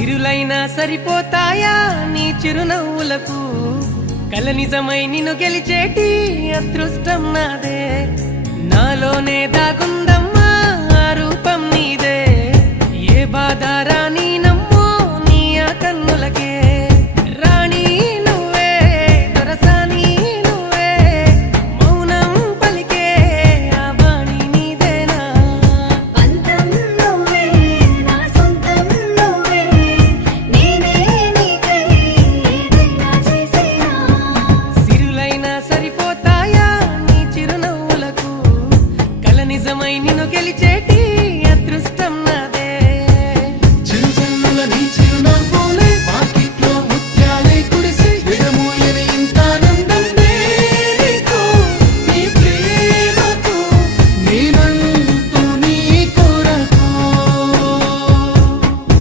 సిరులైనా సరిపోతాయా నీ చిరునవ్వులకు కల నిజమై నిన్ను గెలిచేటి అదృష్టం నాదే నాలోనే దాగుందమ్మా ఆ రూపం నీదే ఏ బాధ రాని